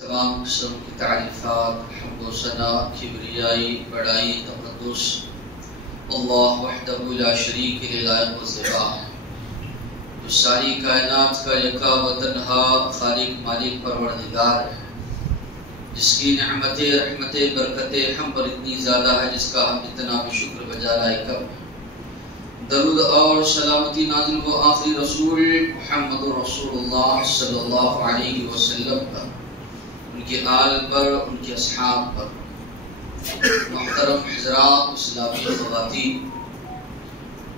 تمام قسم کی تعریفات، حمد و ثنا، کبریائی، بڑائی، تقدس اللہ وحدہ لا شریک له لائق و زیبا ہے، جو ساری کائنات کا یکا و تنہا خالق مالک پروردگار ہے، جس کی نعمتیں رحمتیں برکتیں ہم پر اتنی زیادہ ہے جس کا ہم اتنا بھی شکر بجا لائق ہے۔ درود اور سلامتی نازل ہو آخری رسول محمد رسول اللہ صلی اللہ علیہ وسلم پر، ان کے آل پر، ان کے اصحاب پر۔ محترم حضرات، اسلامی خواتین،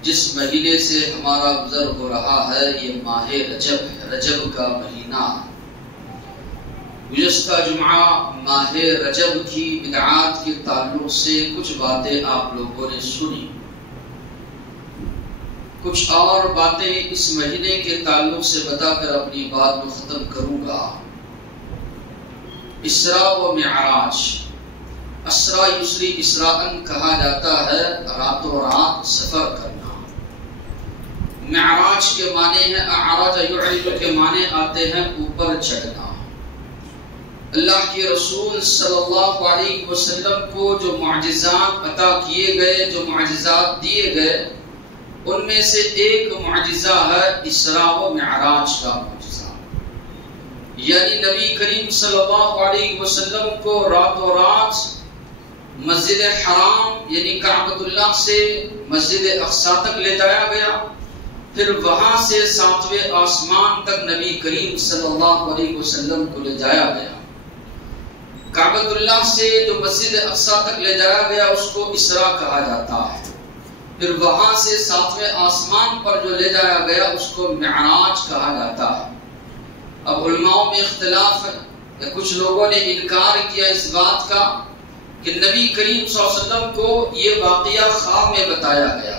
جس مہینے سے ہمارا گزر ہو رہا ہے یہ ماہ رجب ہے، رجب کا مہینہ ہے۔ گزشتہ جمعہ ماہ رجب کی بدعات کے تعلق سے کچھ باتیں آپ لوگوں نے سنی، کچھ اور باتیں اس مہینے کے تعلق سے بتا کر اپنی بات کو ختم کروں گا۔ اسراء و معراج، اسراء یسری اسراءً کہا جاتا ہے راتوں رات سفر کرنا۔ معراج کے معنی ہے اعراج یعرج کے معنی آتے ہیں اوپر چڑھنا۔ اللہ کے رسول صلی اللہ علیہ وسلم کو جو معجزات عطا کیے گئے، جو معجزات دیے گئے، ان میں سے ایک معجزہ ہے اسراء و معراج کا معجزہ، یعنی نبی کریم صلی اللہ علیہ وسلم کو راتوں رات مسجد حرام یعنی کعبۃ اللہ سے مسجد اقصی تک لے جایا گیا، پھر وہاں سے 7ویں آسمان تک نبی کریم صلی اللہ علیہ وسلم کو لے جایا گیا۔ کعبۃ اللہ سے جو مسجد اقصی تک لے جایا گیا اس کو اسراء کہا جاتا ہے، پھر وہاں سے 7ویں آسمان پر جو لے جایا گیا اس کو معراج کہا جاتا ہے۔ اب علماء میں اختلاف ہے کہ کچھ لوگوں نے انکار کیا اس بات کا کہ نبی کریم صلی اللہ علیہ وسلم کو یہ واقعہ خواب میں بتایا گیا،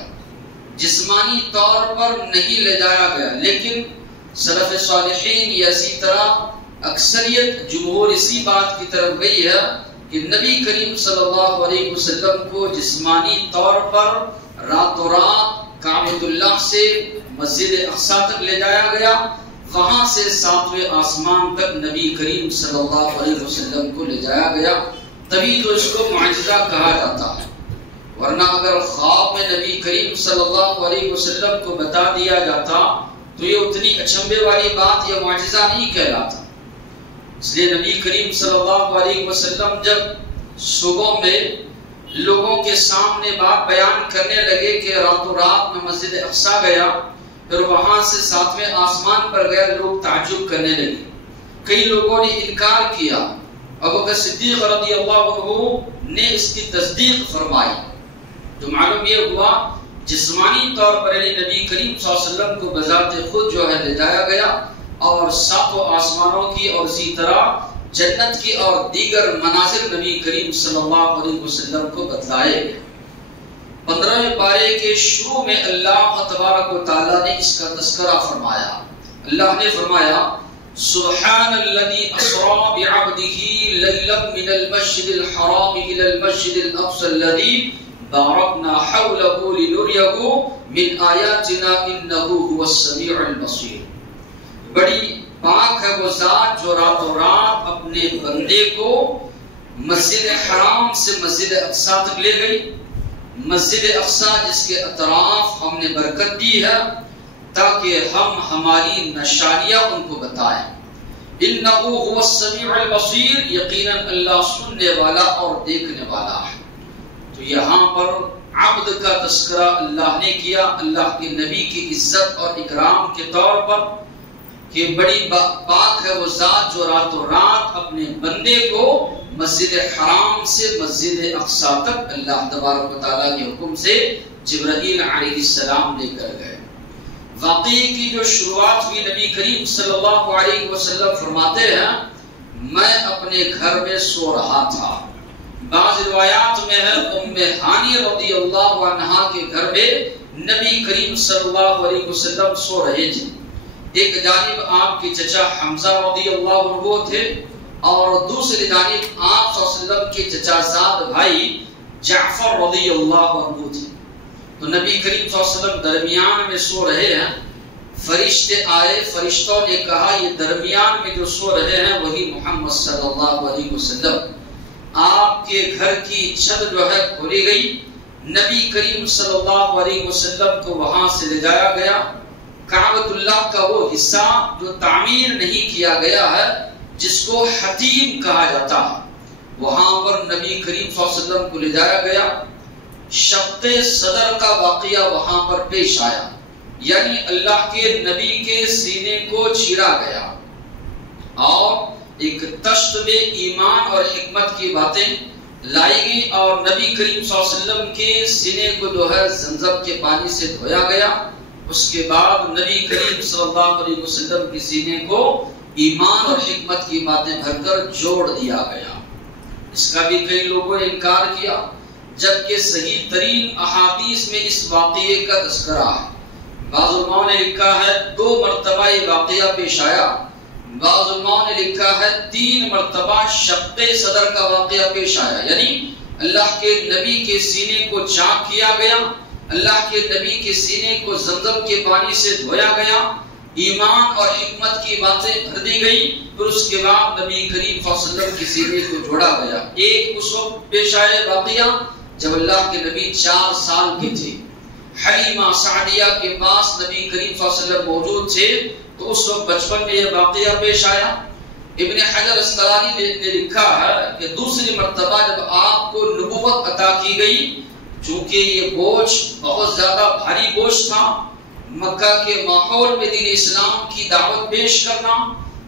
جسمانی طور پر نہیں لے جایا گیا، لیکن سلف صالحین یا اسی طرح اکثریت جمہور اسی بات کی طرف گئی ہے کہ نبی کریم صلی اللہ علیہ وسلم کو جسمانی طور پر راتوں رات کعبۃ اللہ سے مسجد اقصی تک لے جایا گیا، وہاں سے 7ویں آسمان تک نبی کریم صلی اللہ علیہ وسلم کو لے جایا گیا، تبھی تو اس کو معجزہ کہا جاتا ہے۔ ورنہ اگر خواب میں نبی کریم صلی اللہ علیہ وسلم کو بتا دیا جاتا تو یہ اتنی اچنبے والی بات یا معجزہ نہیں کہلاتا۔ اس لیے نبی کریم صلی اللہ علیہ وسلم جب صبح میں لوگوں کے سامنے بات بیان کرنے لگے کہ راتوں رات میں مسجد اقصی گیا، پھر وہاں سے 7ویں آسمان پر گیا، لوگ تعجب کرنے لگے، کئی لوگوں نے انکار کیا۔ ابوبکر صدیق رضی اللہ عنہ نے اس کی تصدیق فرمائی، تو معلوم یہ ہوا جسمانی طور پر یعنی نبی کریم صلی اللہ علیہ وسلم کو بذات خود جو ہے لے جایا گیا اور 7 آسمانوں کی اور اسی طرح جنت کی اور دیگر مناظر نبی کریم صلی اللہ علیہ وسلم کو بتلائے گئے۔ 15ویں پارے کے شروع میں اللہ تبارک و تعالیٰ نے اس کا تذکرہ فرمایا۔ اللہ نے فرمایا سبحان الذي اسرى بعبده ليلا من المسجد الحرام الى المسجد الاقصى الذي باركنا حوله لنريه من آياتنا انه هو السميع البصير۔ بڑی پاک ہے وہ ذات جو راتوں رات اپنے بندے کو مسجد حرام سے مسجد اقصی تک لے گئی، مسجد اقصی جس کے اطراف ہم نے برکت دی ہے تاکہ ہم ہماری نشانیاں ان کو بتائیں۔ انہ هو السمیع البصیر، یقیناً اللہ سننے والا اور دیکھنے والا ہے۔ تو یہاں پر عبد کا تذکرہ اللہ نے کیا اللہ کے نبی کی عزت اور اکرام کے طور پر کہ بڑی پاک ہے وہ ذات جو راتوں رات اپنے بندے کو مسجد حرام سے مسجد اقصی تک اللہ تبارک و تعالیٰ کے حکم سے جبرائیل علیہ السلام لے کر گئے۔ واقعے کی جو شروعات ہوئی نبی کریم صلی اللہ علیہ وسلم فرماتے ہیں میں اپنے گھر میں سو رہا تھا۔ بعض روایات میں ہے ام ہانی رضی اللہ عنہا کے گھر میں نبی کریم صلی اللہ علیہ وسلم سو رہے تھے۔ ایک جانب آپ کے چچا حمزہ رضی اللہ عنہ تھے اور دوسری جانب آپ صلی اللہ علیہ وسلم کے چچا زاد بھائی جعفر رضی اللہ عنہ تھے۔ تو نبی کریم صلی اللہ علیہ وسلم درمیان میں سو رہے ہیں، فرشتے آئے، فرشتوں نے کہا یہ درمیان میں جو سو رہے ہیں وہی محمد صلی اللہ علیہ وسلم۔ آپ کے گھر کی چھت جو ہے کھولی گئی، نبی کریم صلی اللہ علیہ وسلم کو وہاں سے لے جایا گیا۔ کعبۃ اللہ کا وہ حصہ جو تعمیر نہیں کیا گیا ہے، جس کو حتیم کہا جاتا ہے، وہاں پر نبی کریم صلی اللہ علیہ وسلم کو لے جایا گیا۔ شق صدر کا واقعہ وہاں پر پیش آیا، یعنی اللہ کے نبی کے سینے کو چیرا گیا اور ایک تشت میں ایمان اور حکمت کی باتیں لائی گئی، اور نبی کریم صلی اللہ علیہ وسلم کے سینے کو جو ہے زمزم کے پانی سے دھویا گیا۔ اس کے بعد نبی کریم صلی اللہ علیہ وسلم کے سینے کو ایمان اور حکمت کی باتیں بھر کر جوڑ دیا گیا۔ اس کا بھی کئی لوگوں نے انکار کیا، جبکہ صحیح ترین احادیث میں اس واقعے کا تذکرہ ہے۔ بعض علماء نے لکھا ہے 2 مرتبہ یہ واقعہ پیش آیا، بعض علماء نے لکھا ہے 3 مرتبہ شق صدر کا واقعہ پیش آیا، یعنی اللہ کے نبی کے سینے کو چاک کیا گیا، اللہ کے نبی کے سینے کو زمزم کے پانی سے دھویا گیا، ایمان اور حکمت کی باتیں بھر دی گئی، پھر اس کے بعد نبی کریم صلی اللہ علیہ وسلم کے سینے کو جوڑا گیا۔ ایک اس وقت پیش آیا واقعہ جب اللہ کے نبی 4 سال کے تھے، حلیمہ سعدیہ کے پاس نبی کریم صلی اللہ علیہ وسلم موجود تھے، تو اس وقت بچپن میں یہ واقعہ پیش آیا۔ ابن حجر اسقلانی نے لکھا ہے کہ دوسری مرتبہ جب آپ کو نبوت عطا کی گئی، چونکہ یہ بوجھ بہت زیادہ بھاری بوجھ تھا، مکہ کے ماحول میں دین اسلام کی دعوت پیش کرنا،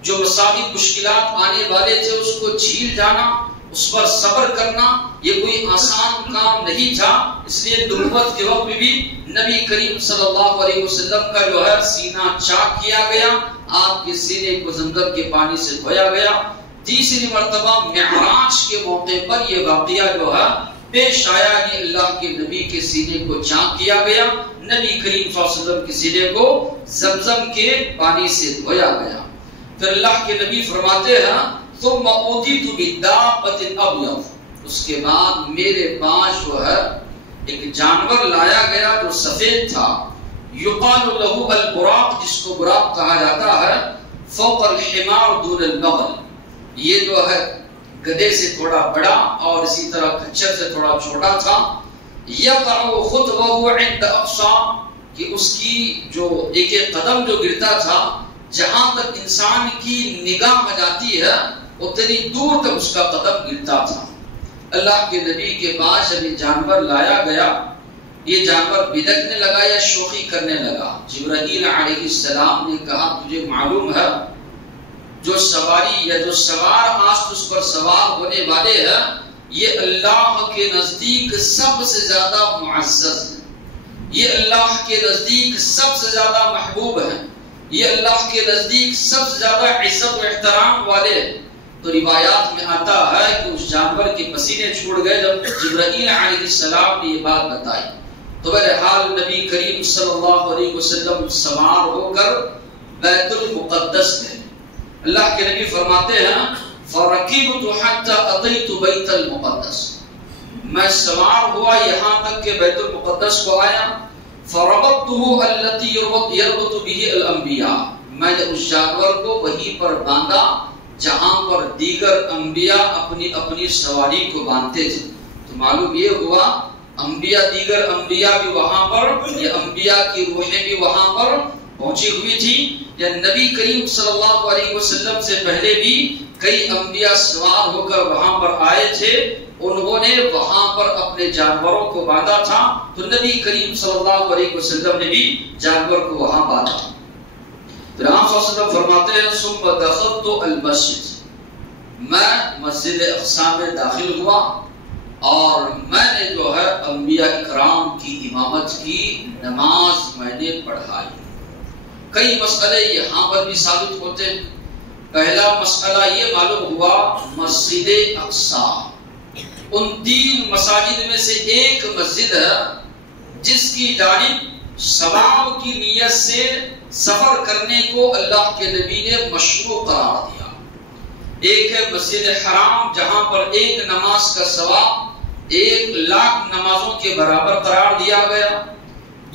جو مصائب مشکلات آنے والے تھے اس کو جھیل جانا، اس پر صبر کرنا، یہ کوئی آسان کام نہیں تھا۔ اس لیے نبوت کے وقت میں بھی نبی کریم صلی اللہ علیہ وسلم کا جو ہے سینہ چاک کیا گیا، آپ کے سینے کو زمزم کے پانی سے دھویا گیا۔ تیسری مرتبہ معراج کے موقع پر یہ واقعہ جو ہے پیش آیا کہ اللہ کے نبی کے سینے کو چاک کیا گیا، نبی کریم صلی اللہ علیہ وسلم کے سینے کو زمزم کے پانی سے دھویا گیا۔ پھر اللہ کے نبی فرماتے ہیں ثم اوتیت بدابۃ ابیض، اس کے بعد میرے پاس جو ہے ایک جانور لایا گیا جو سفید تھا، یقال له البراق، جس کو براق کہا جاتا ہے، فوق الحمار دون البغل، یہ جو ہے گدھے سے تھوڑا بڑا اور اسی طرح کچھر سے تھوڑا چھوٹا تھا۔ یقع خطوه عند اقصى، کہ اس کی جو ایک قدم جو گرتا تھا، جہاں تک انسان کی نگاہ جاتی ہے اتنی دور تک اس کا قدم گرتا تھا۔ اللہ کے نبی کے پاس جب یہ جانور لایا گیا، یہ جانور بدکنے لگا یا شوخی کرنے لگا۔ جبرائیل علیہ السلام نے کہا تجھے معلوم ہے جو سواری یا جو سوار آج اس پر سوار ہونے والے ہیں، یہ اللہ کے نزدیک سب سے زیادہ معزز ہے، یہ اللہ کے نزدیک سب سے زیادہ محبوب ہے، یہ اللہ کے نزدیک سب سے زیادہ عزت و احترام والے ہیں۔ تو روایات میں آتا ہے کہ اس جانور کے پسینے چھوڑ گئے جب جبرائیل علیہ السلام نے یہ بات بتائی۔ تو بہرحال نبی کریم صلی اللہ علیہ وسلم سوار ہو کر بیت المقدس گئے۔ اللہ کے نبی فرماتے ہیں فَرَكِبْتُ حَتَّى أَتَيْتُ بَيْتَ الْمُقَدَّسِ، میں سوار ہوا یہاں تک کہ بیت المقدس کو آیا۔ فَرَبَطْتُهُ الَّتِي يَرْبُطُ بِهِ الْأَنْبِيَاء، میں نے اس جانور کو وہیں پر باندھا جہاں پر دیگر انبیاء اپنی اپنی سواری کو باندھتے تھے۔ تو معلوم یہ ہوا انبیاء، دیگر انبیاء بھی وہاں پر، یہ انبیاء کی روحیں بھی وہاں پر پہنچی ہوئی تھی، یا نبی کریم صلی اللہ علیہ وسلم سے پہلے بھی کئی انبیاء سوار ہو کر وہاں پر آئے تھے، انہوں نے وہاں پر اپنے جانوروں کو باندھا تھا، تو نبی کریم صلی اللہ علیہ وسلم نے بھی جانور کو وہاں باندھا۔ پھر آپ صلی اللہ علیہ وسلم فرماتے ہیں ثم دخلت المسجد، میں مسجد اقصی میں داخل ہوا اور میں نے جو ہے انبیاء اکرام کی امامت کی نماز میں نے پڑھائی۔ کئی مسئلے یہاں پر بھی ثابت ہوتے ہیں۔ پہلا مسئلہ یہ معلوم ہوا مسجد اقصی ان 3 مساجد میں سے ایک مسجد ہے جس کی جانب ثواب کی نیت سے سفر کرنے کو اللہ کے نبی نے مشروع قرار دیا۔ ایک ہے مسجد حرام جہاں پر ایک نماز کا ثواب 1,00,000 نمازوں کے برابر قرار دیا گیا۔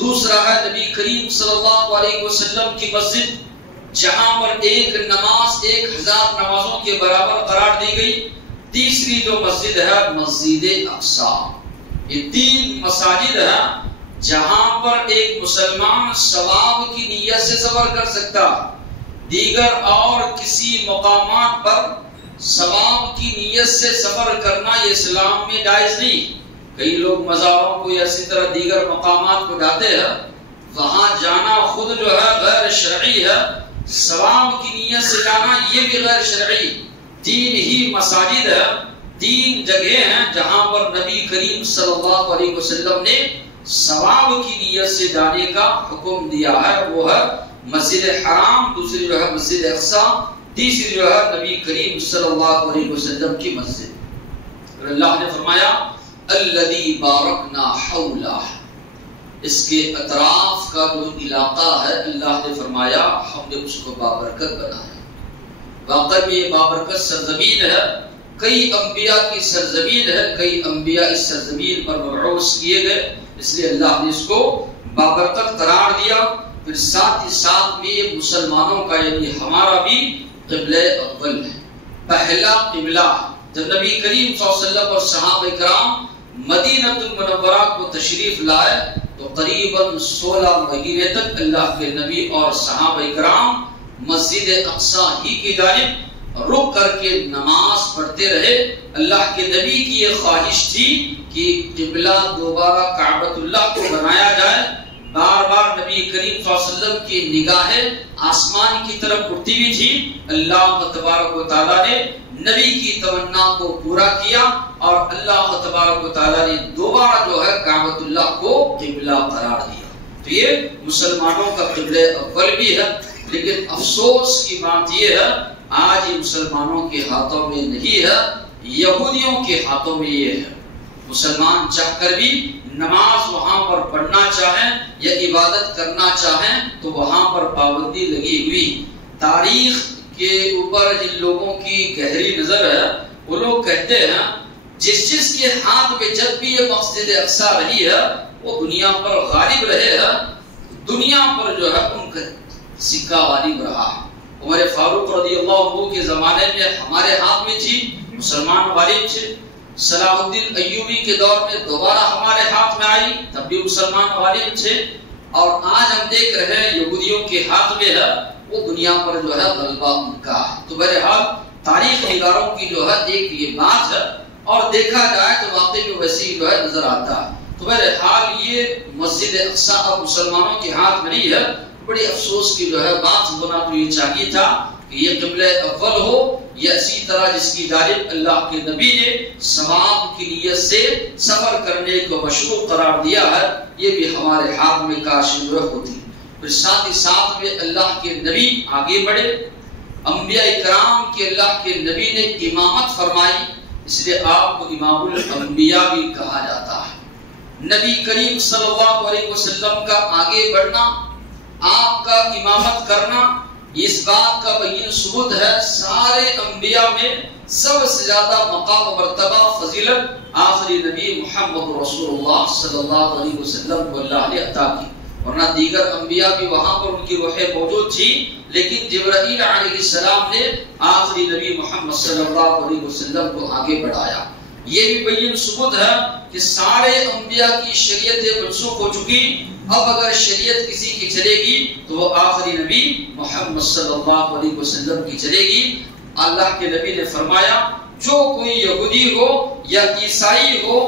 دوسرا ہے نبی کریم صلی اللہ علیہ وسلم کی مسجد، جہاں پر ایک نماز 1000 نمازوں کے برابر قرار دی گئی۔ تیسری جو مسجد ہے مسجد اقصی۔ یہ 3 مساجد ہیں جہاں پر ایک مسلمان ثواب کی نیت سے سفر کر سکتا، دیگر اور کسی مقامات پر ثواب کی نیت سے سفر کرنا یہ اسلام میں جائز نہیں۔ کئی لوگ مزاروں کو یا اسی طرح دیگر مقامات کو جاتے ہیں، وہاں جانا خود جو ہے غیر شرعی ہے، ثواب کی نیت سے جانا یہ بھی غیر شرعی۔ 3 ہی مساجد ہیں، 3 جگہیں ہیں جہاں پر نبی کریم صلی اللہ علیہ وسلم نے ثواب کی نیت سے جانے کا حکم دیا ہے، وہ ہے مسجد حرام، دوسری جو ہے مسجد اقصی، تیسری جو ہے نبی کریم صلی اللہ علیہ وسلم کی مسجد۔ اللہ نے فرمایا الذی بارکنا حولہ، اس کے اطراف کا جو علاقہ ہے اللہ نے فرمایا ہم نے اس کو بابرکت بنایا۔ واقعی میں یہ بابرکت سرزمین ہے، کئی انبیاء کی سرزمین ہے، کئی انبیاء اس سرزمین پر مبعوث کیے گئے، اس لیے اللہ نے اس کو بابرکت قرار دیا۔ پھر ساتھ ہی ساتھ میں یہ مسلمانوں کا یعنی ہمارا بھی قبلہ اول ہے، پہلا قبلہ۔ جب نبی کریم صلی اللہ علیہ وسلم اور صحابہ کرام مدینہ المنورہ کو تشریف لائے تو قریباً 16 مہینے تک اللہ کے نبی اور صحابہ کرام مسجد اقصی ہی کی جانب رک کر کے نماز پڑھتے رہے۔ اللہ کے نبی کی یہ خواہش تھی کہ قبلہ دوبارہ کعبۃ اللہ کو بنایا جائے۔ بار بار نبی کریم صلی اللہ علیہ وسلم کی نگاہیں آسمان کی طرف اٹھتی ہوئی تھی۔ اللہ تبارک و تعالیٰ نے نبی کی تمنا کو پورا کیا اور اللہ تبارک و تعالیٰ نے دوبارہ جو ہے کعبۃ اللہ کو قبلہ قرار دیا۔ تو یہ مسلمانوں کا قبلہ اول بھی ہے، لیکن افسوس کی بات یہ ہے آج یہ مسلمانوں کے ہاتھوں میں نہیں ہے، یہودیوں کے ہاتھوں میں یہ ہے۔ مسلمان چاہ کر بھی نماز وہاں پر پڑھنا چاہیں یا عبادت کرنا چاہیں تو وہاں پر پابندی لگی ہوئی۔ تاریخ کے اوپر جن لوگوں کی گہری نظر ہے وہ لوگ کہتے ہیں جس کے ہاتھ میں جب بھی یہ مسجد اقصی رہی ہے وہ دنیا پر غالب رہے ہے، دنیا پر جو ہے ان کا سکہ غالب رہا ہے۔ عمر فاروق رضی اللہ عنہ کے زمانے میں ہمارے ہاتھ میں تھی، مسلمان غالب تھے۔ صلاح الدین ایوبی کے دور میں دوبارہ ہمارے ہاتھ میں آئی، تب بھی مسلمان غالب تھے، اور آج ہم دیکھ رہے ہیں یہودیوں کے ہاتھ میں ہے، وہ دنیا پر جو ہے غلبہ ان کا ہے۔ تو بہرحال تاریخ نگاروں کی جو ہے ایک یہ بات ہے، اور دیکھا جائے تو واقعی میں ویسے جو ہے نظر آتا ہے۔ تو بہرحال یہ مسجد اقصی اب مسلمانوں کے ہاتھ میں نہیں ہے، بڑی افسوس کی جو ہے بات ہونا تو یہ چاہیے تھا کہ یہ قبلہ اول ہو، یا اسی طرح جس کی جانب اللہ کے نبی نے ثواب کی نیت سے سفر کرنے کو مشروع قرار دیا ہے، یہ بھی ہمارے ہاتھ میں کاش ہوتی۔ پھر ساتھ ہی ساتھ میں اللہ کے نبی آگے بڑھے، انبیاء کرام کے اللہ کے نبی نے امامت فرمائی، اس لیے آپ کو امام الانبیاء بھی کہا جاتا ہے۔ نبی کریم صلی اللہ علیہ وسلم کا آگے بڑھنا، آپ کا امامت کرنا، اس بات کا بین ثبوت ہے سارے انبیاء میں سب سے زیادہ مقام و مرتبہ فضیلت آخری نبی محمد رسول اللہ صلی اللہ علیہ وسلم کو اللہ نے عطا کی، ورنہ دیگر انبیاء بھی وہاں پر ان کی روحیں موجود تھی، لیکن جبرائیل علیہ السلام نے آخری نبی محمد صلی اللہ علیہ وسلم کو آگے بڑھایا۔ یہ بھی بین ثبوت ہے کہ سارے انبیاء کی شریعتیں منسوخ ہو چکی، اب اگر شریعت کسی کی چلے گی تو وہ آخری نبی محمد صلی اللہ علیہ وسلم کی چلے گی۔ اللہ کے نبی نے فرمایا جو کوئی یہودی ہو یا عیسائی ہو،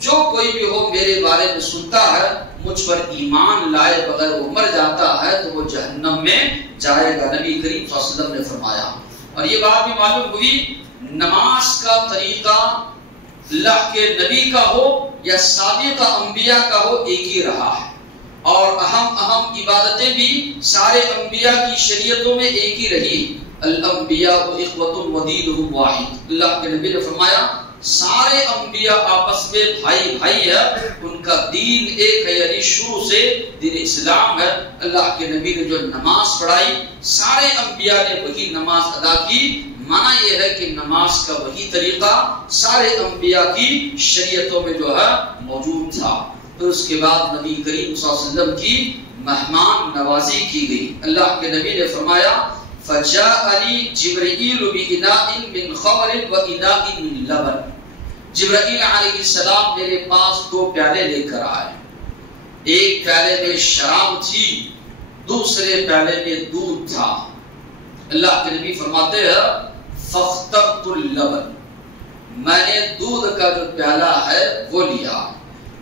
جو کوئی بھی ہو میرے بارے میں سنتا ہے، مجھ پر ایمان لائے بغیر وہ مر جاتا ہے تو وہ جہنم میں جائے گا، نبی کریم صلی اللہ علیہ وسلم نے فرمایا۔ اور یہ بات بھی معلوم ہوئی نماز کا طریقہ اللہ کے نبی کا ہو یا سابقہ انبیاء کا ہو ایک ہی رہا ہے، اور اہم عبادتیں بھی سارے انبیاء کی شریعتوں میں ایک ہی رہی۔ الانبیاء اخوۃ ودینہم واحد، اللہ کے نبی نے فرمایا سارے انبیاء آپس میں بھائی بھائی ہے، ان کا دین ایک ہے، یعنی شروع سے دین اسلام ہے۔ اللہ کے نبی نے جو نماز پڑھائی سارے انبیاء نے وہی نماز ادا کی، معنی یہ ہے کہ نماز کا وہی طریقہ سارے انبیاء کی شریعتوں میں جو ہے موجود تھا۔ پھر اس کے بعد نبی کریم صلی اللہ علیہ وسلم کی مہمان نوازی کی گئی. اللہ کے نبی نے فرمایا فجاءنی جبرائیل بإناء من خمر وإناء من لبن. جبرائیل علیہ السلام میرے پاس 2 پیالے لے کر آئے. ایک پیالے میں شراب تھی، دوسرے پیالے میں دودھ تھا. اللہ کے نبی فرماتے ہیں فاخترت اللبن، میں نے دودھ کا جو پیالہ ہے وہ لیا.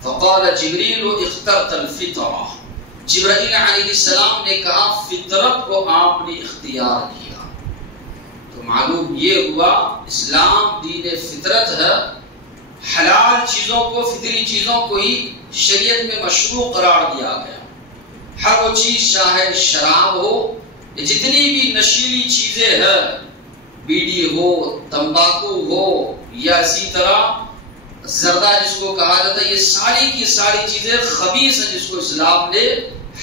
فقال جبریل اخترت الفطرہ، جبرائیل علیہ السلام نے کہا فطرت کو آپ نے اختیار کیا. تو معلوم یہ ہوا اسلام دین فطرت ہے. حلال چیزوں کو، فطری چیزوں کو ہی شریعت میں مشروع قرار دیا گیا. ہر وہ چیز چاہے شراب ہو، جتنی بھی نشیلی چیزیں ہیں، بیڑی ہو، تمباکو ہو، یا اسی طرح زردہ جس کو کہا جاتا ہے، یہ ساری کی ساری چیزیں خبیث ہیں جس کو اسلام نے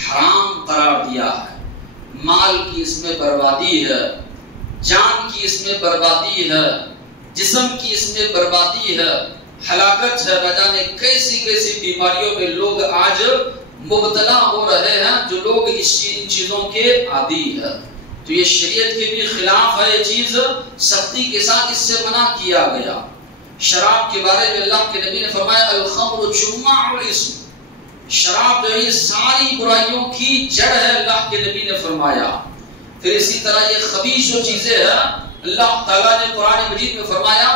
حرام قرار دیا ہے. مال کی اس میں بربادی ہے، جان کی اس میں بربادی ہے، جسم کی اس میں بربادی ہے، ہلاکت ہے. نہ جانے کیسی کیسی بیماریوں میں لوگ آج مبتلا ہو رہے ہیں جو لوگ اس چیزوں کے عادی ہیں. تو یہ شریعت کے بھی خلاف ہے. یہ چیز سختی کے ساتھ اس سے منع کیا گیا. شراب کے بارے میں اللہ کے نبی نے فرمایا الخمر جماع الاسم، شراب جو ہے ساری برائیوں کی جڑ ہے، اللہ کے نبی نے فرمایا. پھر اسی طرح یہ خبیث جو چیزیں ہیں، اللہ تعالیٰ نے قرآن مجید میں فرمایا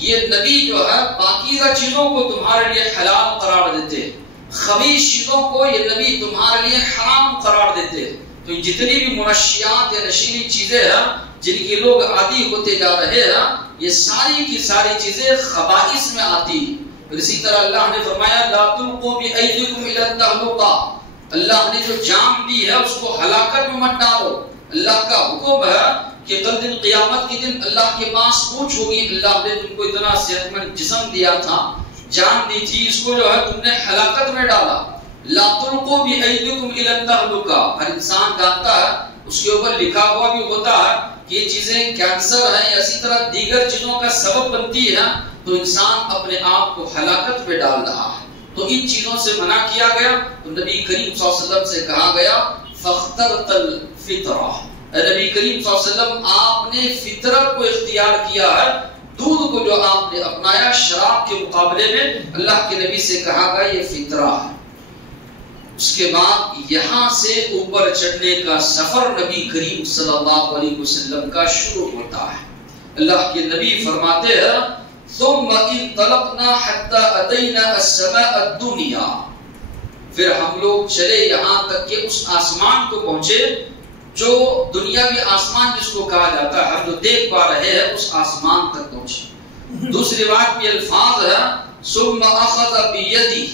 یہ نبی جو ہے پاکیزہ چیزوں کو تمہارے لیے حلال قرار دیتے، خبیث چیزوں کو یہ نبی تمہارے لیے حرام قرار دیتے. تو جتنی بھی منشیات یا نشیلی چیزیں ہیں جن کے لوگ عادی ہوتے جا رہے ہیں، یہ ساری کی ساری چیزیں خبائث میں آتی. پھر اسی طرح اللہ نے فرمایا لا تلقوا بأيديكم إلى التهلكة، اللہ نے جو جان دی ہے اس کو ہلاکت میں مت ڈالو. اللہ کا حکم ہے کہ کل دن قیامت کے دن اللہ کے پاس پوچھ ہوگی اللہ نے تم کو اتنا صحت مند جسم دیا تھا، جان دی تھی، اس کو جو ہے تم نے ہلاکت میں ڈالا. لا تلقوا بأيديكم إلى التهلكة، ہر انسان جانتا ہے اس کے اوپر لکھا ہوا بھی ہوتا ہے کہ یہ چیزیں کینسر ہیں یا اسی طرح دیگر چیزوں کا سبب بنتی ہیں، تو انسان اپنے آپ کو ہلاکت میں ڈال رہا ہے. تو ان چیزوں سے منع کیا گیا. تو نبی کریم صلی اللہ علیہ وسلم سے کہا گیا فاخترت الفطرہ، نبی کریم صلی اللہ علیہ وسلم آپ نے فطرت کو اختیار کیا ہے. دودھ کو جو آپ نے اپنایا شراب کے مقابلے میں، اللہ کے نبی سے کہا گیا یہ فطرہ ہے. اس کے بعد یہاں سے اوپر چڑھنے کا سفر نبی کریم صلی اللہ علیہ وسلم کا شروع ہوتا ہے. اللہ کے نبی فرماتے ہیں ثم انطلقنا حتى اتينا السماء الدنيا، پھر ہم لوگ چلے یہاں تک کہ اس آسمان کو پہنچے جو دنیاوی آسمان جس کو کہا جاتا ہے، ہم جو دیکھ پا رہے ہیں اس آسمان تک پہنچے. دوسری بات بھی الفاظ ہے ثم اخذ بيدي،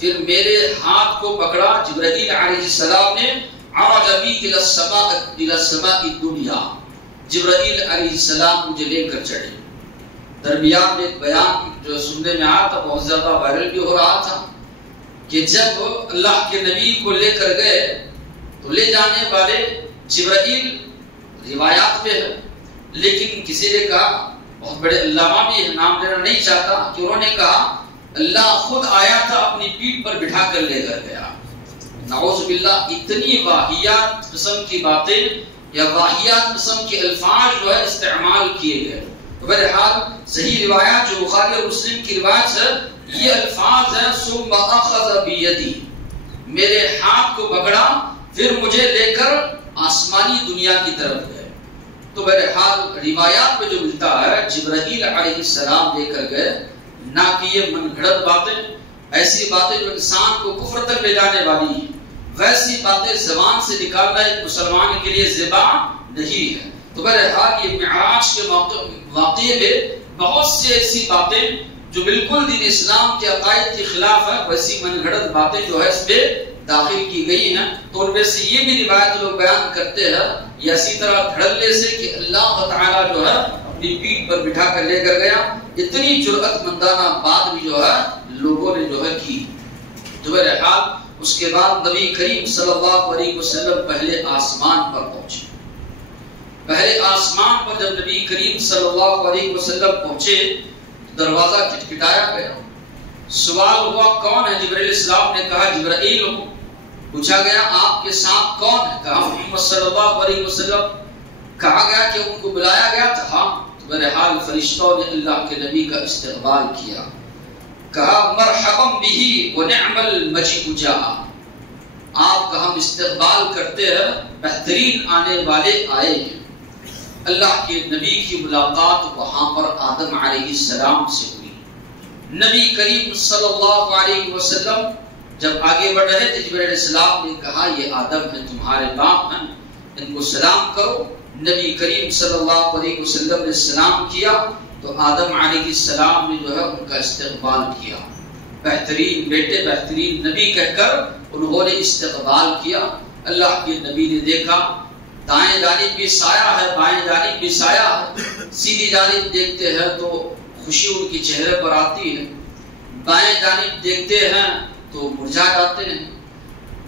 پھر میرے ہاتھ کو پکڑا جبرائیل علیہ السلام نے. عرج بی الى السماء الدنيا، جبرائیل علیہ السلام مجھے لے کر چڑھے. درمیان میں ایک بیان جو سننے میں آیا تھا، بہت زیادہ وائرل بھی ہو رہا تھا، کہ جب اللہ کے نبی کو لے کر گئے تو لے جانے والے جبرائیل روایات میں ہے، لیکن کسی نے کہا، بہت بڑے علامہ بھی نام لینا نہیں چاہتا، کہ انہوں نے کہا اللہ خود آیا تھا اپنی پیٹھ پر بٹھا کر لے کر گیا. نعوذ باللہ، اتنی واہیات قسم کی باتیں یا واہیات قسم کے الفاظ جو ہے استعمال کیے گئے. بہرحال صحیح روایات جو بخاری اور مسلم کی روایت ہے، یہ الفاظ ہیں ثم اخذ بیدی، میرے ہاتھ کو پکڑا پھر مجھے لے کر آسمانی دنیا کی طرف گئے. تو بہرحال روایات میں جو ملتا ہے جبرائیل علیہ السلام لے کر گئے، نہ کہ یہ من گھڑت باتیں، ایسی باتیں جو انسان کو کفر تک لے جانے والی ہیں، ویسی باتیں زبان سے نکالنا ایک مسلمان کے لیے زبان نہیں ہے. تو بہرحال یہ معراج کے واقعے میں بہت سی ایسی باتیں جو بالکل دین اسلام کے عقائد کے خلاف ہے، ویسی من گھڑت باتیں جو ہے اس میں داخل کی گئی ہیں. تو ان میں سے یہ بھی روایت لوگ بیان کرتے ہیں یا اسی طرح دھڑلے سے کہ اللہ تعالیٰ جو ہے اپنی پیٹھ پر بٹھا کر لے کر گیا. اتنی جرأت مندانہ بات بھی جو ہے لوگوں نے جو ہے کی. تو بہرحال اس کے بعد نبی کریم صلی اللہ علیہ وسلم پہلے آسمان پر پہنچے. پہلے آسمان پر جب نبی کریم صلی اللہ علیہ وسلم پہنچے، دروازہ کھٹکھٹایا گیا. سوال ہوا کون ہے؟ جبرائیل السلام نے کہا جبرائیل ہوں۔ پوچھا گیا آپ کے ساتھ کون ہے؟ کہا محمد صلی اللہ علیہ وسلم۔ کہا گیا کہ ان کو بلایا گیا تھا؟ ہاں۔ تو بہرحال فرشتوں نے اللہ کے نبی کا استقبال کیا، کہا مرحبا بہ ونعم المجیء جاء، آپ کا ہم استقبال کرتے ہیں، بہترین آنے والے آئے ہیں۔ اللہ کے نبی کی ملاقات وہاں پر آدم علیہ السلام سے ہوئی۔ نبی کریم صلی اللہ علیہ وسلم جب آگے بڑھ رہے تھے، جبرائیل السلام نے کہا یہ آدم ہیں، تمہارے باپ ہیں، ان کو سلام کرو۔ نبی کریم صلی اللہ علیہ وسلم نے سلام کیا تو آدم علیہ السلام نے جو ہے ان کا استقبال کیا، بہترین بیٹے بہترین نبی کہہ کر انہوں نے استقبال کیا۔ اللہ کے نبی نے دیکھا دائیں جانب بھی سایہ ہے، بائیں جانب بھی سایہ ہے، سیدھی جانب دیکھتے ہیں تو خوشی ان کے چہرے پر آتی ہے، بائیں جانب دیکھتے ہیں تو مرجھا جاتے ہیں۔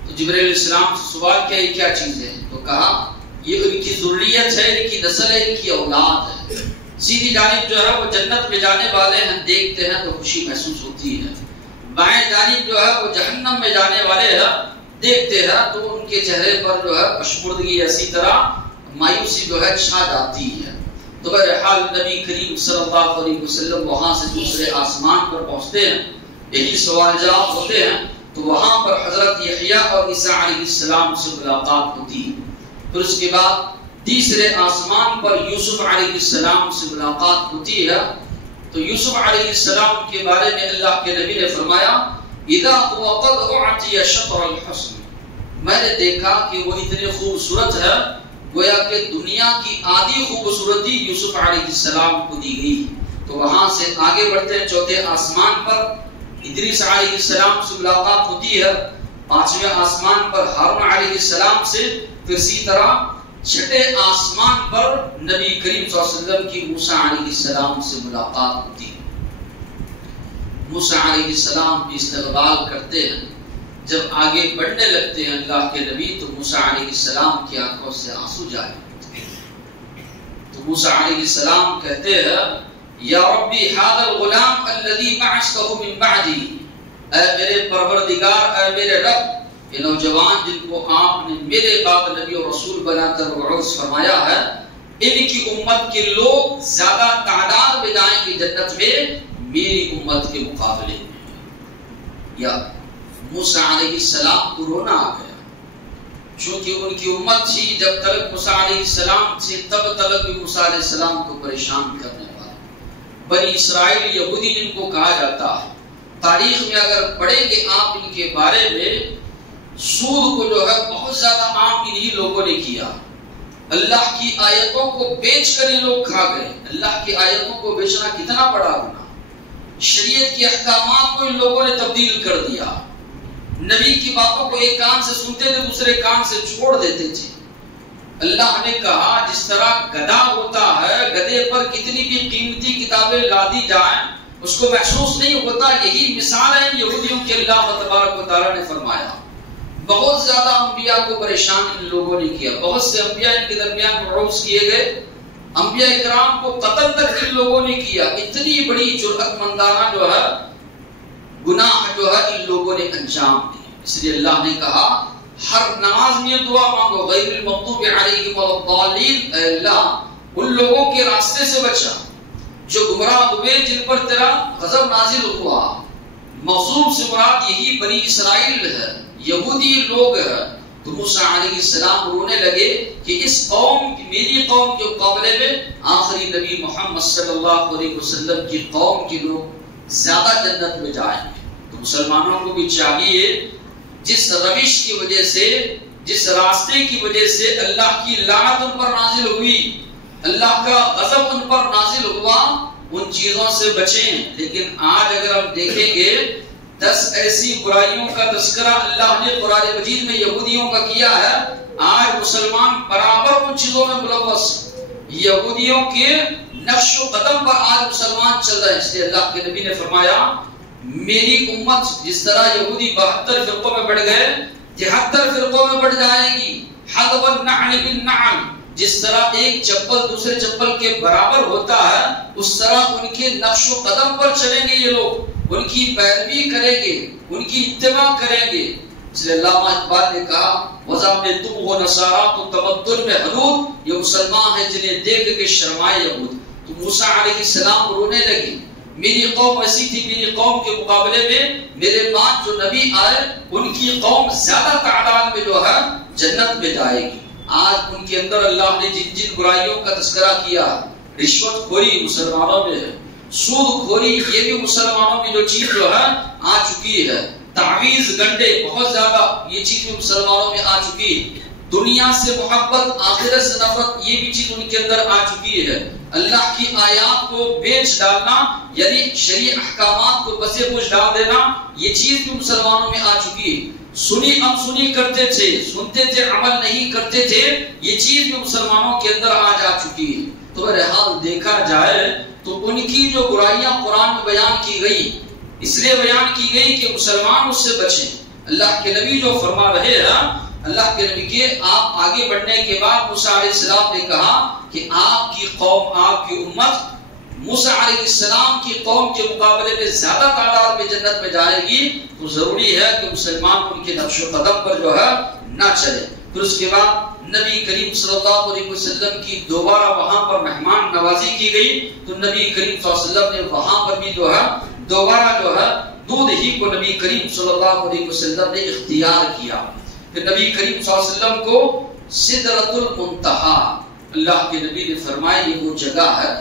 تو جبرائیل السلام سے سوال کیا یہ کیا چیز ہے؟ تو کہا یہ ان کی ذریت ہے، ان کی نسل ہے، ان کی اولاد ہے۔ سیدھی جانب جو ہے وہ جنت میں جانے والے ہیں، دیکھتے ہیں تو خوشی محسوس ہوتی ہے، بائیں جانب جو ہے وہ جہنم میں جانے والے ہیں، دیکھتے ہیں تو ان کے چہرے پر جو ہے پشمردگی ایسی طرح مایوسی جو ہے چھا جاتی ہے۔ تو بہرحال نبی کریم صلی اللہ علیہ وسلم وہاں سے دوسرے آسمان پر پہنچتے ہیں، یہی سوال جواب ہوتے ہیں، تو وہاں پر حضرت یحییٰ اور عیسیٰ علیہ السلام سے ملاقات ہوتی ہے۔ پھر اس کے بعد تیسرے آسمان پر یوسف علیہ السلام سے ملاقات ہوتی ہے۔ تو یوسف علیہ السلام کے بارے میں اللہ کے نبی نے فرمایا اذا هو قد اعطي شطر الحسن، میں نے دیکھا کہ وہ اتنے خوبصورت ہے گویا کہ دنیا کی آدھی خوبصورتی یوسف علیہ السلام کو دی گئی۔ تو وہاں سے آگے بڑھتے ہیں، چوتھے آسمان پر ادریس علیہ السلام سے ملاقات ہوتی ہے، پانچویں آسمان پر ہارون علیہ السلام سے، پھر اسی طرح چھٹے آسمان پر نبی کریم صلی اللہ علیہ وسلم کی موسیٰ علیہ السلام سے ملاقات ہوتی ہے۔ موسیٰ علیہ السلام بھی استقبال کرتے ہیں، جب آگے بڑھنے لگتے ہیں اللہ کے نبی تو موسیٰ علیہ السلام کی آنکھوں سے آنسو جاری ہوتے ہیں۔ تو موسیٰ علیہ السلام کہتے ہیں یا ربی ھذا الغلام الذی بعثته من بعدی، اے میرے پروردگار، اے میرے رب، یہ نوجوان جن کو آپ نے میرے بعد نبی اور رسول بنا کر مبعوث فرمایا ہے، ان کی امت کے لوگ زیادہ تعداد میں جائیں گے جنت میں میری امت کے مقابلے میں۔ یا موسیٰ علیہ السلام کو رونا آ گیا، چونکہ ان کی امت تھی جب تلک موسیٰ علیہ السلام سے تب تلک بھی موسیٰ علیہ السلام کو پریشان کرنے والا بنی اسرائیل یہودی جن کو کہا جاتا ہے۔ تاریخ میں اگر پڑھیں گے آپ ان کے بارے میں، سود کو جو ہے بہت زیادہ عام انہی لوگوں نے کیا، اللہ کی آیتوں کو بیچ کر یہ لوگ کھا گئے۔ اللہ کی آیتوں کو بیچنا کتنا بڑا گناہ، شریعت کے احکامات کو ان لوگوں نے تبدیل کر دیا، نبی کی باتوں کو ایک کان سے سنتے تھے دوسرے کان سے چھوڑ دیتے تھے۔ اللہ نے کہا جس طرح گدھا ہوتا ہے، گدھے پر کتنی بھی قیمتی کتابیں لا دی جائیں اس کو محسوس نہیں ہوتا، یہی مثال ہے یہودیوں کے اللہ تبارک و تعالیٰ نے فرمایا۔ بہت زیادہ انبیاء کو پریشان ان لوگوں نے کیا، بہت سے انبیاء ان کے درمیان مبعوث کیے گئے، انبیاء اکرام کو قتل تک ان لوگوں نے کیا۔ اتنی بڑی جرأت مندانہ جو ہے گناہ جو ہے ان لوگوں نے انجام دیے۔ اس لیے اللہ نے کہا ہر نماز میں دعا مانگو غیر المغضوب علیہم ولا الضالین، اے اللہ ان لوگوں کے راستے سے بچا جو گمراہ ہوئے، جن پر تیرا غضب نازل ہوا۔ موصوف سے مراد یہی بنی اسرائیل ہے، یہودی لوگ ہیں۔ تو موسیٰ علیہ السلام رونے لگے کہ اس قوم میری قوم کے مقابلے میں آخری نبی محمد صلی اللہ علیہ وسلم کی قوم کے لوگ زیادہ جنت میں جائیں گے۔ تو مسلمانوں کو بھی چاہیے جس روش کی وجہ سے، جس راستے کی وجہ سے اللہ کی لعنت ان پر نازل ہوئی، اللہ کا غضب ان پر نازل ہوا، ان چیزوں سے بچیں۔ لیکن آج اگر ہم دیکھیں گے 10 ایسی برائیوں کا تذکرہ اللہ نے قرآن مجید میں یہودیوں کا کیا ہے، آج مسلمان برابر ان چیزوں میں ملوث، یہودیوں کے نقش و قدم پر آج مسلمان چل رہے ہیں۔ اس لیے اللہ کے نبی نے فرمایا میری امت جس طرح یہودی 72 فرقوں میں بڑھ گئے 73 فرقوں میں بڑھ جائے گی، حذو النعل بالنعل، جس طرح ایک چپل دوسرے چپل کے برابر ہوتا ہے اس طرح ان کے نقش و قدم پر چلیں گے یہ لوگ۔ ان کی پیروی کریں گے، ان کی اتباع کریں گے۔ اس لیے علامہ اقبال نے کہا وضع میں تم ہو نصارا تو تمدن میں حدود، یہ مسلمان ہیں جنہیں دیکھ کے شرمائے یہود۔ تو موسیٰ علیہ السلام رونے لگے، میری قوم ایسی تھی، میری قوم کے مقابلے میں میرے بعد جو نبی آئے ان کی قوم زیادہ تعداد میں جو ہے جنت میں جائے گی۔ آج ان کے اندر اللہ نے جن جن برائیوں کا تذکرہ کیا، رشوت خوری مسلمانوں میں ہے، سود خوری یہ بھی مسلمانوں میں جو چیز جو ہے آ چکی ہے، تعویذ گنڈے بہت زیادہ یہ چیز بھی مسلمانوں میں آ چکی ہے، دنیا سے محبت آخرت سے نفرت یہ بھی چیز ان کے اندر آ چکی ہے، اللہ کی آیات کو بیچ ڈالنا یعنی شرعی احکامات کو بسے پوچھ ڈال دینا یہ چیز بھی مسلمانوں میں آ چکی ہے، سنی ہم سنی کرتے تھے، سنتے تھے عمل نہیں کرتے تھے، یہ چیز بھی مسلمانوں کے اندر آج آ چکی ہے۔ تو بہرحال دیکھا جائے تو ان کی جو برائیاں قرآن میں بیان کی گئی اس لیے بیان کی گئی کہ مسلمان اس سے بچیں۔ اللہ کے نبی جو فرما رہے ہیں، اللہ کے نبی کے آپ آگے بڑھنے کے بعد موسیٰ علیہ السلام نے کہا کہ آپ کی قوم، آپ کی امت موسیٰ علیہ السلام کی قوم کے مقابلے میں زیادہ تعداد میں جنت میں جائے گی، تو ضروری ہے کہ مسلمان ان کے نقش و قدم پر جو ہے نہ چلے۔ پھر اس کے بعد نبی کریم صلی اللہ علیہ وسلم کی دوبارہ وہاں پر مہمان نوازی کی گئی، تو نبی کریم صلی اللہ علیہ وسلم نے وہاں پر بھی جو ہے دوبارہ جو ہے دودھ ہی کو نبی کریم صلی اللہ علیہ وسلم نے اختیار کیا۔ پھر نبی کریم صلی اللہ علیہ وسلم کو سدرۃ المنتہا، اللہ کے نبی نے فرمایا یہ وہ جگہ ہے،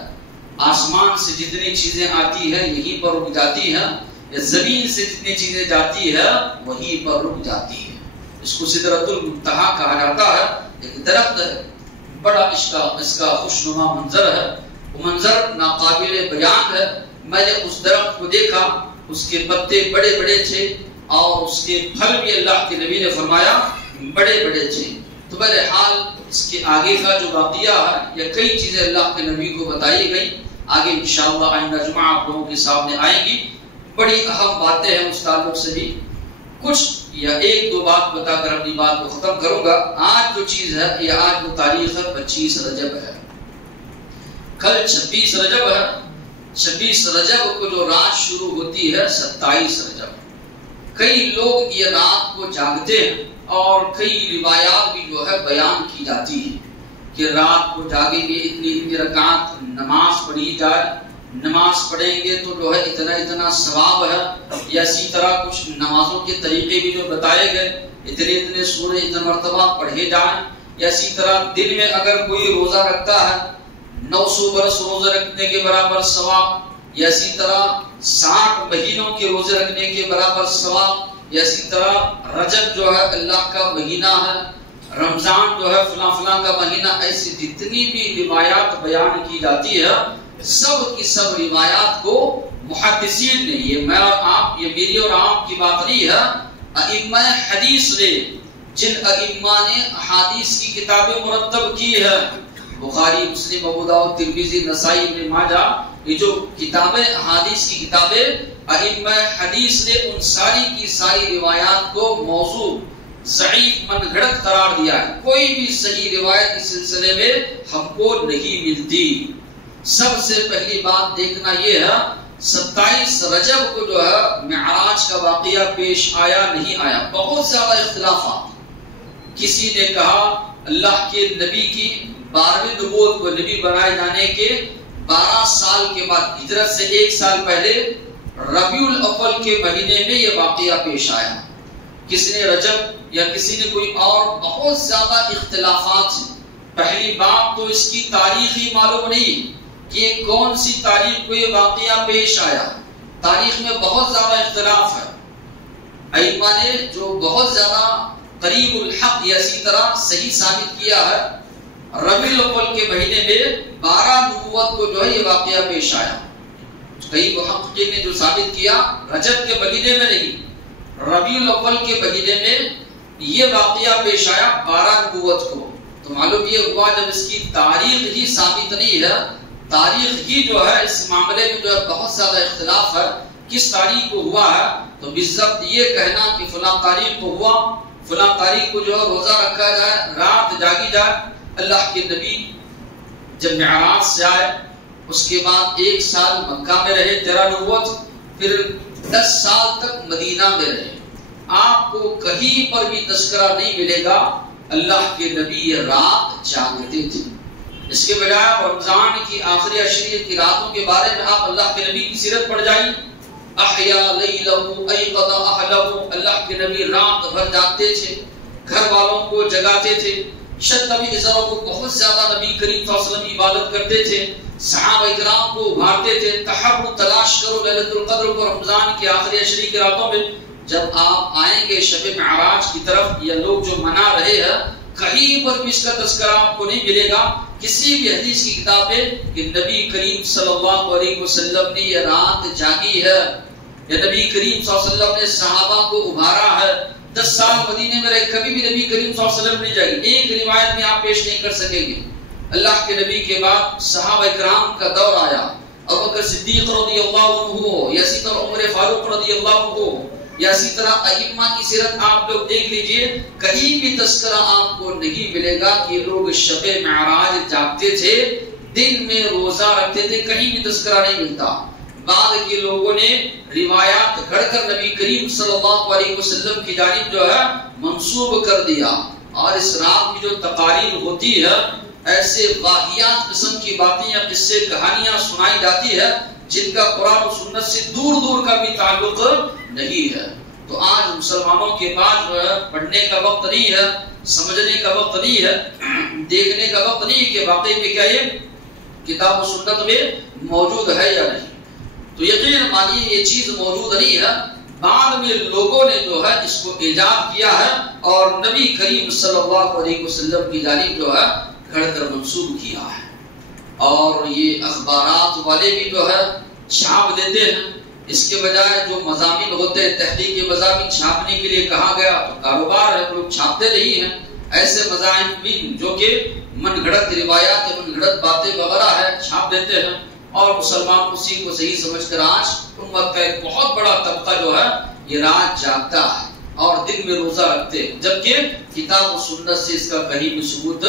آسمان سے جتنی چیزیں آتی ہیں یہیں پر رک جاتی ہیں، یا زمین سے جتنی چیزیں جاتی ہیں وہیں پر رک جاتی ہیں۔ اس کو سدرۃ المنتہا کہا جاتا ہے، ایک درخت ہے، بڑا اس کا خوشنما منظر ہے، وہ منظر ناقابل بیان ہے۔ میں نے اس درخت کو دیکھا، اس کے پتے بڑے بڑے تھے اور اس کے پھل بھی اللہ کے نبی نے فرمایا بڑے بڑے تھے۔ تو بہرحال اس کے آگے کا جو واقعہ ہے یا کئی چیزیں اللہ کے نبی کو بتائی گئی، آگے انشاءاللہ آئندہ جمعہ آپ لوگوں کے سامنے آئیں گی۔ بڑی اہم باتیں ہیں اس تعلق سے بھی، کچھ یا ایک دو بات بتا کر اپنی بات کو ختم کروں گا۔ آج جو چیز ہے یا آج وہ تاریخ ہے 25 رجب ہے، کل 26 رجب ہے۔ 26 رجب کو جو رات شروع ہوتی ہے 27 رجب، کئی لوگ یہ رات کو جاگتے ہیں اور کئی روایات بھی جو ہے بیان کی جاتی ہے کہ رات کو جاگیں گے، اتنی رکعت نماز پڑھی جائے، نماز پڑھیں گے تو جو ہے اتنا ثواب ہے، یا اسی طرح کچھ نمازوں کے طریقے بھی جو بتائے گئے، اتنے سورہ اتنا مرتبہ پڑھے جائیں، یا اسی طرح دن میں اگر کوئی روزہ رکھتا ہے 900 برس روزہ رکھنے کے برابر ثواب، یا اسی طرح 60 مہینوں کے روزے رکھنے کے برابر ثواب، یا اسی طرح رجب جو ہے اللہ کا مہینہ ہے، رمضان جو ہے فلاں فلاں کا مہینہ، ایسی جتنی بھی روایات بیان کی جاتی ہے سب کی سب روایات کو محدثین نے، یہ میں اور آپ، یہ میری اور آپ کی بات نہیں ہے، ائمہ حدیث نے، جن ائمہ نے احادیث کی کتابیں مرتب کی ہے، بخاری، مسلم، ابو داؤد، ترمذی، نسائی، ابن ماجہ، یہ جو کتابیں احادیث کی کتابیں ائمہ حدیث نے ان ساری کی ساری روایات کو موضوع، ضعیف، من گھڑت قرار دیا ہے۔ کوئی بھی صحیح روایت اس سلسلے میں ہم کو نہیں ملتی۔ سب سے پہلی بات دیکھنا یہ ہے 27 رجب کو جو ہے معراج کا واقعہ پیش آیا نہیں آیا، بہت زیادہ اختلافات۔ کسی نے کہا اللہ کے نبی کی 12ویں نبوت کو، نبی بنائے جانے کے 12 سال کے بعد، ہجرت سے 1 سال پہلے ربیع الاول کے مہینے میں یہ واقعہ پیش آیا۔ کسی نے رجب یا کسی نے کوئی اور، بہت زیادہ اختلافات ہیں۔ پہلی بات تو اس کی تاریخ ہی معلوم نہیں کہ کون سی تاریخ کو یہ واقعہ پیش آیا، تاریخ میں بہت زیادہ اختلاف ہے۔ ائمہ نے جو بہت زیادہ قریب الحق یا اسی طرح صحیح ثابت کیا ہے ربیع الاول کے مہینے میں 12 نبوت کو جو ہے یہ واقعہ پیش آیا۔ کئی محققین نے جو ثابت کیا رجب کے مہینے میں نہیں، ربیع الاول کے مہینے میں یہ واقعہ پیش آیا 12 نبوت کو۔ تو معلوم یہ ہوا جب اس کی تاریخ ہی ثابت نہیں ہے، تاریخ ہی جو ہے اس معاملے میں جو ہے بہت زیادہ اختلاف ہے کس تاریخ کو ہوا ہے، تو بالضبط یہ کہنا کہ فلاں تاریخ کو ہوا، فلاں تاریخ کو جو ہے روزہ رکھا جائے، رات جاگی جائے۔ اللہ کے نبی جب معراج سے آئے اس کے بعد 1 سال مکہ میں رہے، 13 نبوت، پھر 10 سال تک مدینہ میں رہے، آپ کو کہیں پر بھی تذکرہ نہیں ملے گا اللہ کے نبی رات جاگتے تھے۔ اس کے بجائے رمضان کی آخری عشریہ کی راتوں کے بارے میں آپ اللہ کے نبی کی سیرت پڑھ جائیں، احیا لیلہ ایقظ اہلہ، اللہ کے نبی رات بھر جاگتے تھے، گھر والوں کو جگاتے تھے، شد نبی ازروں کو بہت زیادہ نبی کریم صلی اللہ علیہ وسلم عبادت کرتے تھے، صحابہ کرام کو ابھارتے تھے، تحر تلاش کرو لیلۃ القدر کو رمضان کی آخری عشریہ کی راتوں میں۔ جب آپ آئیں گے شب معراج کی طرف، یہ لوگ جو منا رہے ہیں کہیں پر بھی اس کا تذکرہ آپ کو نہیں ملے گا کسی بھی حدیث کی کتاب میں کہ نبی کریم صلی اللہ علیہ وسلم نے یہ رات جاگی ہے، یا نبی کریم صلی اللہ علیہ وسلم نے صحابہ کو ابھارا ہے۔ 10 سال مدینے میں رہے، کبھی بھی نبی کریم صلی اللہ علیہ وسلم نہیں جاگی، ایک روایت میں آپ پیش نہیں کر سکیں گے۔ اللہ کے نبی کے بعد صحابہ کرام کا دور آیا، ابوبکر صدیق رضی اللہ عنہ ہو، یا اسی طرح عمر فاروق رضی اللہ عنہ ہو، یا اسی طرح ائمہ کی سیرت آپ لوگ دیکھ لیجئے، کہیں بھی تذکرہ آپ کو نہیں ملے گا کہ لوگ شب معراج جاگتے تھے، دن میں روزہ رکھتے تھے، کہیں بھی تذکرہ نہیں ملتا۔ بعد کے لوگوں نے روایات گھڑ کر نبی کریم صلی اللہ علیہ وسلم کی جانب جو ہے منسوب کر دیا، اور اس رات کی جو تقاریر ہوتی ہے ایسے واقعات قسم کی باتیں یا قصے کہانیاں سنائی جاتی ہے جن کا قرآن و سنت سے دور دور کا بھی تعلق نہیں ہے۔ تو آج مسلمانوں کے پاس جو ہے پڑھنے کا وقت نہیں ہے، سمجھنے کا وقت نہیں ہے، دیکھنے کا وقت نہیں ہے کہ واقعی میں کیا یہ کتاب و سنت میں موجود ہے یا نہیں۔ تو یقین مانیے یہ چیز موجود نہیں ہے، بعد میں لوگوں نے جو ہے اس کو ایجاد کیا ہے اور نبی کریم صلی اللہ علیہ وسلم کی جانب جو ہے گھڑ کر منسوب کیا ہے۔ اور یہ اخبارات والے بھی جو ہے چھاپ دیتے ہیں، اس کے بجائے جو مضامین ہوتے ہیں تحقیقی مضامین چھاپنے کے لیے کہا گیا تو کاروبار ہے، لوگ چھاپتے نہیں ہیں۔ ایسے مضامین جو کہ من گھڑت روایات من گھڑت باتیں وغیرہ ہے چھاپ دیتے ہیں، اور مسلمان اسی کو صحیح سمجھ کر آج امت کا ایک بہت بڑا طبقہ جو ہے یہ رات جاگتا ہے اور دن میں روزہ رکھتے ہیں، جبکہ کتاب و سنت سے اس کا کہیں بھی ثبوت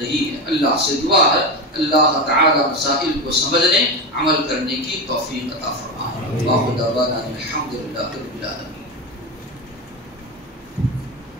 نہیں ہے۔ اللہ سے دعا ہے اللہ تعالی مسائل کو سمجھنے عمل کرنے کی توفیق عطا فرمائے۔ واخر دعوانا الحمدللہ رب العالمین۔